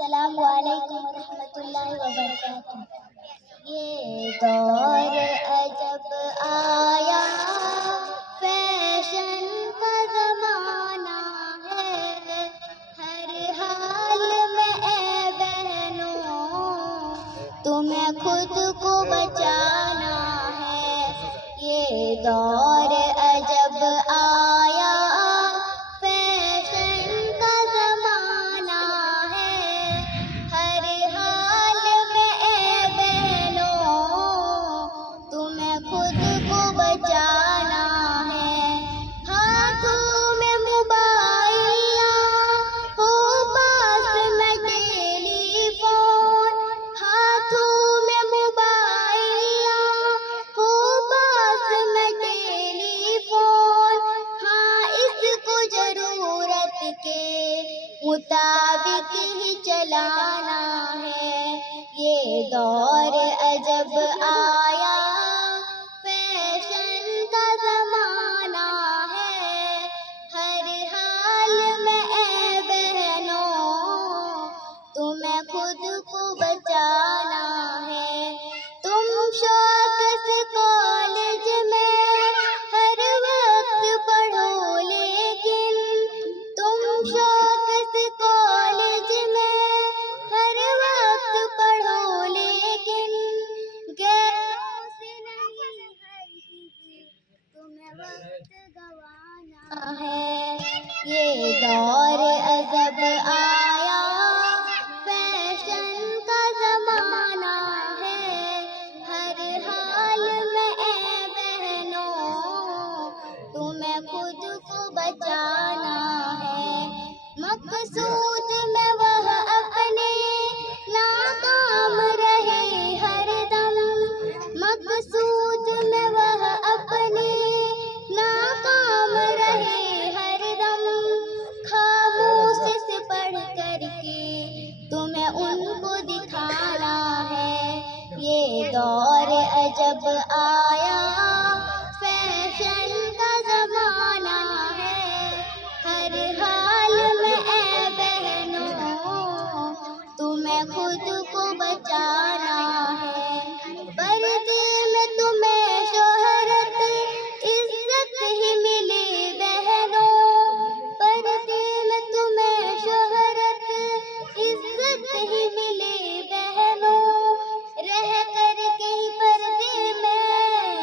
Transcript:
अस्सलामुअलैकुम रहमतुल्लाहि व बरकातुहू। ये दौर अजब आया, फैशन का ज़माना है। हर हाल में ए बहनों तुम्हें खुद को बचाना है। ये दौर अजब आया, फैशन का ज़माना है। हर हाल में ए बहनों तुम्हें खुद को बचाना है। हाथों में मोबाइल हो, पास में टेलीफोन। हाथों में मोबाइल हो, पास में टेलीफोन। हाँ, इसको जरूरत के मुताबिक ही चलाना है। ये दौर अजब आया, फैशन का ज़माना है। हर हाल में ए बहनों तुम्हें खुद को बचाना है। तुम शौक से कॉलेज में हर वक्त पढ़ो, लेकिन तुम शौक से कॉलेज में हर वक्त पढ़ो, लेकिन गैरों से नहीं हरगिज़ तुम्हें वक्त गंवाना है। ये दौर अजब आया, फैशन का ज़माना है। हर हाल में ए बहनों तुम्हें खुद को बचाना है। मकसूद में वह अपने नाकाम रहे हरदम। मकसूद में वह अपने नाकाम रहे हरदम। खामोश से पढ़ करके तुम्हें उनको दिखाना है। ये दौर अजब